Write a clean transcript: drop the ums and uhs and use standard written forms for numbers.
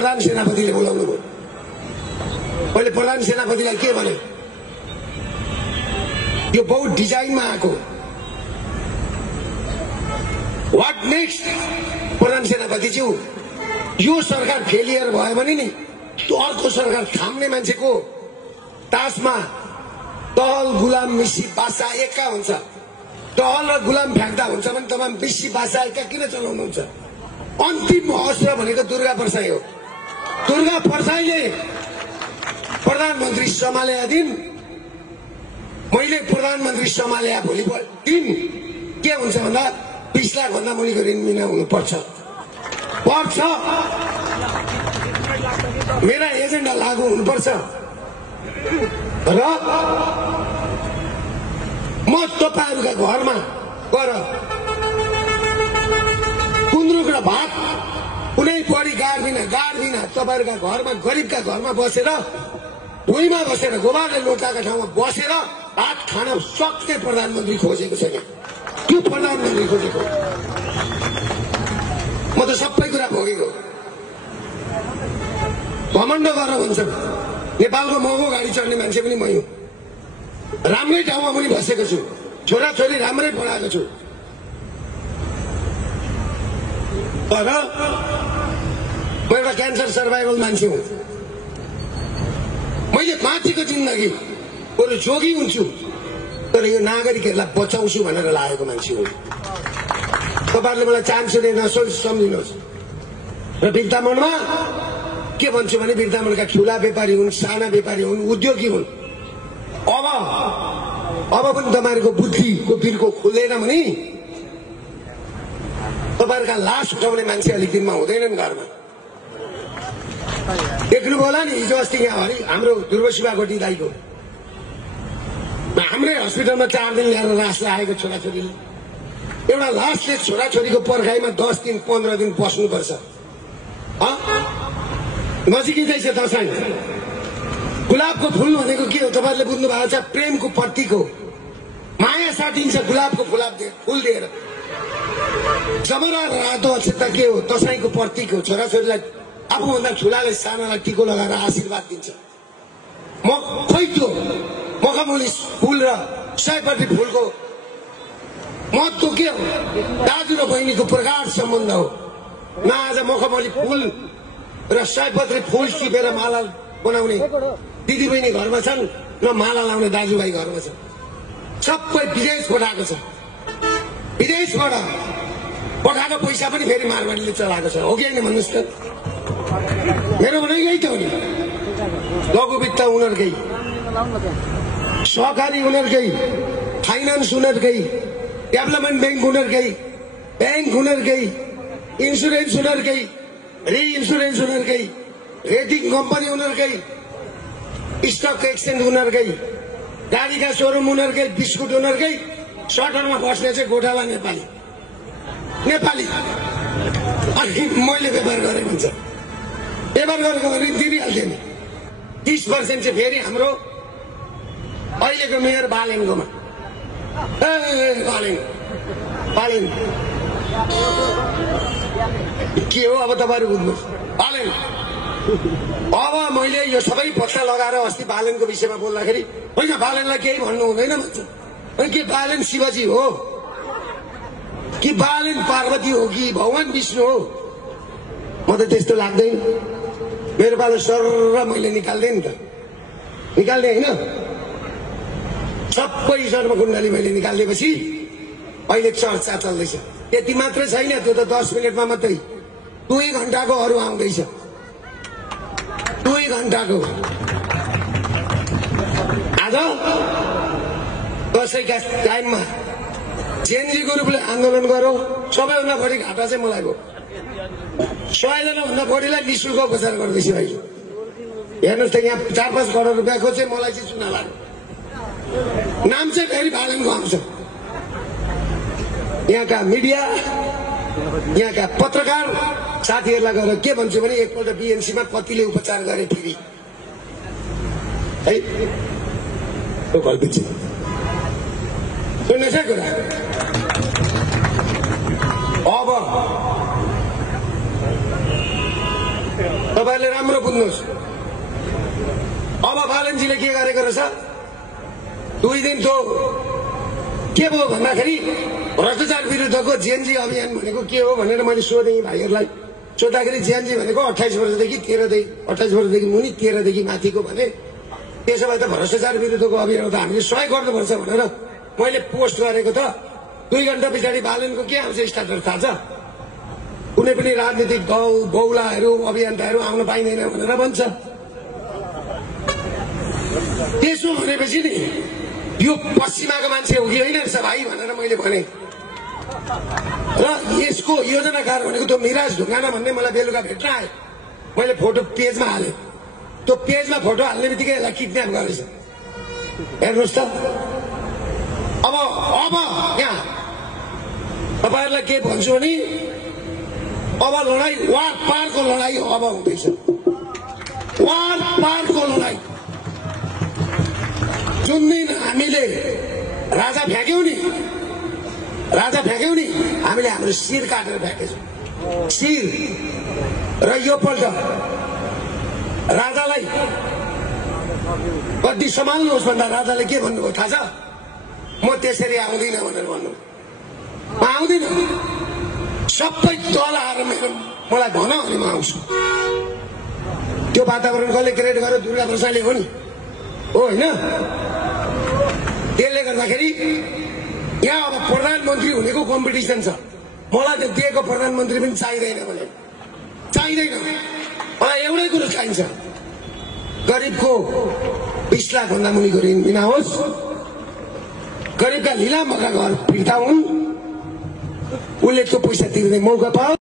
प्रधान सेनापतिले बोलाउनु भयो। मैले प्रधान सेनापतिलाई के भने, यो बहुत डिजाइनमा आएको, व्हाट नेक्स्ट? प्रधान सेनापतिज्यू, यो सरकार फेलियर भयो भने नि त्यो अर्को सरकार थाम्ने मान्छेको तासमा टहल गुलाम मिसी बासा एका हुन्छ। टहल र गुलाम फ्याक्दा हुन्छ भने तपाईँ मिसी बासा एका किन चलाउनुहुन्छ? अन्तिम अस्त्र भनेको दुर्गा परसाई हो। दुर्गा परसाईले प्रधानमन्त्री सम्हालेका दिन, मैले प्रधानमन्त्री सम्हालेका भोलिपल्ट दिन के हुन्छ भन्दा 20 लाख भन्दा मुनिको ऋण बिना हुनुपर्छ। मेरा एजेन्डा लागू हुनुपर्छ र म तपाईहरुका घरमा गएर गुन्द्रुक र भात कुनै बढी गाड बिना तपाईहरुका घरमा, गरिबका घरमा बसेर, भुइँमा बसेर, गोबारले लोटाका ठाउँमा बसेर भात खान सक्ने प्रधानमन्त्री खोजेको छैन। त्यो प्रधानमन्त्री खोजेको। म त सबै कुरा भोगेको। घमण्ड गरेर भन्छन् नेपालको महँगो गाडी चढ्ने मान्छे पनि मै हुँ। राम्रै ठाउँमा पनि बसेको छु, छोराछोरी राम्रै पढाएको छु। तर म एउटा क्यान्सर सर्भाइभल मान्छे हुँ। मैले माथिको जिन्दगी बरु जोगी हुन्छु, तर यो नागरिकहरूलाई बचाउँछु भनेर लागेको मान्छे हुँ। तपाईहरुले मलाई चान्स दिएर सम्झिनुहोस्। र बिर्तामनमा के भन्छु भने, बिर्तामनका ठुला व्यापारी हुन्, साना व्यापारी हुन्, उद्योगी हुन्। अब पनि तपाईहरुको बुद्धिको बिर्को खुल्दैन भने तपाईहरुका लास उठाउने मान्छे अलिक दिनमा हुँदैनन् घरमा। देख्नुभयो होला नि हिजो अस्ति यहाँ हाम्रो ध्रुवशिवा गोटी दाइको हाम्रै हस्पिटलमा 4 दिन ल्याएर लास लागेको छोराछोरीले। एउटा लासले छोराछोरीको पर्खाइमा 10 दिन 15 दिन बस्नुपर्छ। नजिकै छ दशैं। गुलाबको फूल भनेको के हो तपाईहरुले बुझ्नु भएको छ? प्रेमको प्रतीक हो। माया साटिन्छ गुलाबको फूल दिएर। जमरा रातो अक्षता के हो? दशैंको प्रतीक हो। छोराछोरीलाई आफूभन्दा ठुलाले सानालाई टिको लगाएर आशीर्वाद दिन्छ। खोइ त्यो मखमली फूल र सयपत्री फूलको महत्व के हो? दाजु र बहिनीको प्रगाढ सम्बन्ध हो। न आज मखमली फूल र सयपत्री फूल टिपेर माला बनाउने दिदी बहिनी घरमा छन्, न माला लाउने दाजुभाइ घरमा छन्। सबै विदेश पठाएको छ। विदेशबाट पठाएको पैसा पनि फेरि मारवाडीले चलाएको छ। हो कि होइन भन्नुहोस् त? मेरो भनाइ यही त हो नि। लघु वित्त उनीहरूकै, सहकारी उनीहरूकै, फाइनान्स उनीहरूकै, डेभलपमेन्ट बैंक उनीहरूकै, बैंक उनीहरूकै, इन्सुरेन्स उनीहरूकै, रि-इन्सुरेन्स उनीहरूकै, रेटिङ कम्पनी उनीहरूकै, स्टक एक्सचेन्ज उनीहरूकै, गाडीका सोरुम उनीहरूकै, बिस्कुट उनीहरूकै, सटरमा बस्ने चाहिँ गोठाला नेपाली। अनि मैले व्यापार गरेँ भन्छ। व्यापार गरेको ऋण तिरिहाल्थेँ नि। 30% चाहिँ फेरि हाम्रो अहिलेको मेयर बालेनको बालेन के हो अब तपाईहरु बुझ्नुहोस्। बालेन अब मैले यो सबै पक्ष लगाएर अस्ति बालेनको विषयमा बोल्दाखेरि होइन बालेनलाई केही भन्नु हुँदैन भन्छ। के बालेन शिवजी हो कि बालेन पार्वती हो कि भगवान विष्णु हो? म त त्यस्तो लाग्दैन। मेरो पालो सर मैले निकाल्दै नि त, निकाल्ने होइन। सबै सर्वकुण्डली मैले निकालिदिएपछि अहिले चर्चा चल्दैछ। त्यति मात्र छैन, त्यो त 10 मिनटमा मात्रै 2 घण्टाको अरू आउँदैछ। 2 घण्टाको आज दशैंका टाइममा जेएनजी ग्रुपले आन्दोलन गरौँ। सबैभन्दा बढी घाटा चाहिँ मलाई भयो। 100 जनाभन्दा बढीलाई निःशुल्क उपचार गर्दैछ अहिले। हेर्नुहोस् त, यहाँ 4-5 करोड रुपियाँको चाहिँ मलाई चाहिँ चुना लाग्यो। नाम चाहिँ फेरि बालेनको आउँछ। यहाँका मिडिया, यहाँका पत्रकार साथीहरूलाई गएर के भन्छु भने एकपल्ट बीएनसीमा कतिले उपचार गरे फेरि है गल्ती छ। सुन्नुहोस् है कुरा। अब तपाईहरुले राम्रो बुझ्नुहोस्। अब बालनजीले के गरेको रहेछ, 2 दिन त्यो के भयो भन्दाखेरि भ्रष्टाचार विरुद्धको जेएनजी अभियान भनेको के हो भनेर मैले सोधेँ भाइहरूलाई। सोद्धाखेरि जेएनजी भनेको 28 वर्षदेखि 28 वर्षदेखि मुनि 13 देखि माथिको भने। त्यसो भए त भ्रष्टाचार विरुद्धको अभियान त हामीले सहयोग गर्नुपर्छ भनेर मैले पोस्ट गरेको त 2 घण्टा पछाडि बालनको के आउँछ स्टार्टर थाहा छ? कुनै पनि राजनीतिक दल बौलाहरू अभियन्ताहरू आउन पाइँदैन भनेर भन्छ। त्यसो भनेपछि नि यो पश्चिमाको मान्छे हो कि होइन रहेछ भाइ भनेर मैले भने। र यसको योजनाकार भनेको त्यो मिराज ढुङ्गाना भन्ने मलाई बेलुका भेट्न आयो। मैले फोटो पेजमा हालेँ। त्यो पेजमा फोटो हाल्ने बित्तिकै यसलाई किडन्याप गरेछ। हेर्नुहोस् त। अब यहाँ तपाईहरुलाई के भन्छु भने अब लडाई वार पारको लडाई अब हुँदैछ। वार पारको लडाई। जुन दिन हामीले राजा फ्याँक्यौं नि हामीले हाम्रो शिर काटेर फ्याँकेछौँ। शिर। र यो पल्ट राजालाई गद्दी सम्हाल्नुहोस् भन्दा राजाले के भन्नुभयो थाहा छ? म त्यसरी आउँदिन भनेर भन्नु। म आउँदिन। सबै दल आएर मलाई भन अनि म आउँछु। त्यो वातावरण कसले क्रिएट गर्यो? दुर्गा प्रसादले हो नि, हो होइन? त्यसले गर्दाखेरि यहाँ अब प्रधानमन्त्री हुनेको कम्पिटिसन छ। मलाई त दिएको प्रधानमन्त्री पनि चाहिँदैन भने चाहिँदैन। मलाई एउटै कुरो चाहिन्छ, गरिबको 20 लाख भन्दा मुनिको ऋण बिना होस्, गरिबका लिलामका घर फिर्ता हुन्, उसले त्यो पैसा तिर्ने मौका पाओस्।